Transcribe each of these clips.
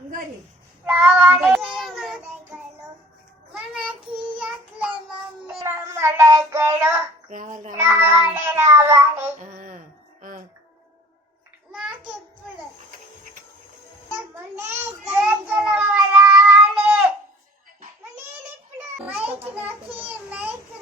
ఇంకోటి. రావాలి రావాలి రాలేదు తల్లి, నాకు పని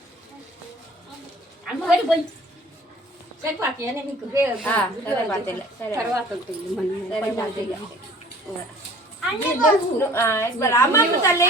అందరూ పోయి. సరిపోతాయనే మీకు. తర్వాత అమ్మకు తల్లి.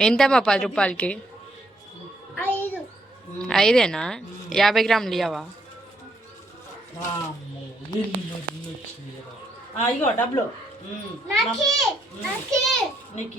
ఎంతమ్మా పది రూపాయలకి? ఐదేనా? యాభై గ్రాములు ఇవ్వవా ఇగో డబ్బులు. నీకు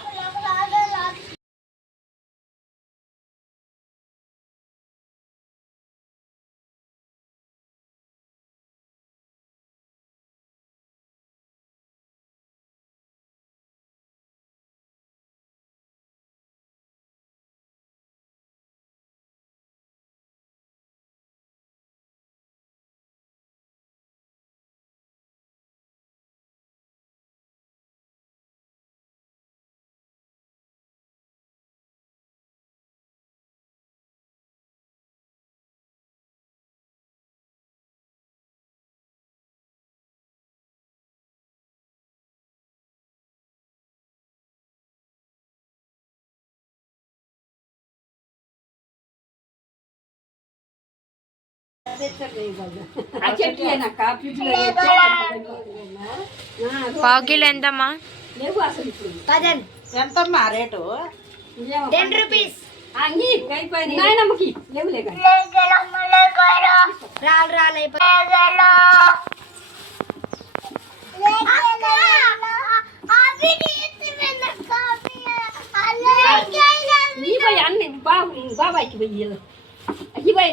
పావు కిలో ఎంతమ్మా లేవు అసలు ఇప్పుడు. పదన్ ఎంతమ్మా రేటు ఇదేమో టెన్ రూపీస్ ఆ, అంగి, నాయనమ్మకి లేవులే కానీ. రాలు రాలే నీ పోయి బాబు బాబాయ్కి పోయి అయ్యి పోయి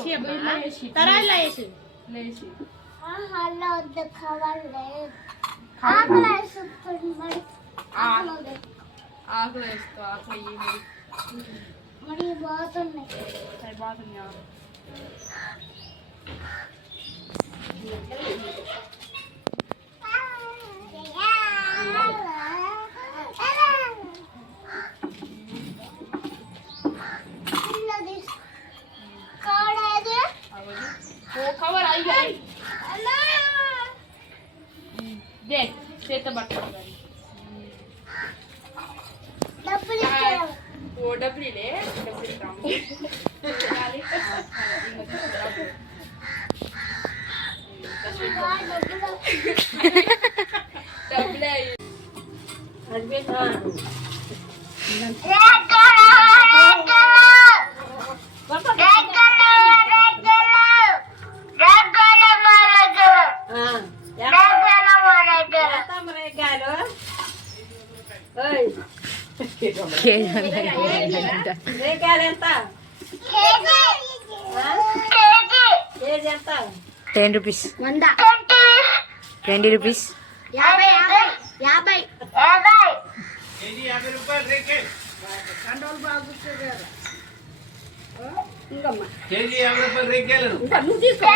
છીએ તરાય લઈએ છીએ લઈએ છીએ હા હાલો દેખાવા લે આકલા સુપર મળી આકલા ઇસ તો આકલા યે મળી મળી બહુત નહીં સહી બહુત નહીં ખબર આવી ગઈ દેખ તે તો બટન ડબરી લે ડબરી કામ టెన్ రూపీస్ వంద ట్వంటీ రూపీస్ యాభై యాభై యాభై కేజీ యాభై రూపాయలు రేకే ఇంకమ్మా కేజీ యాభై రూపాయలు రేకేలను ఇంకా నువ్వు తీసుకో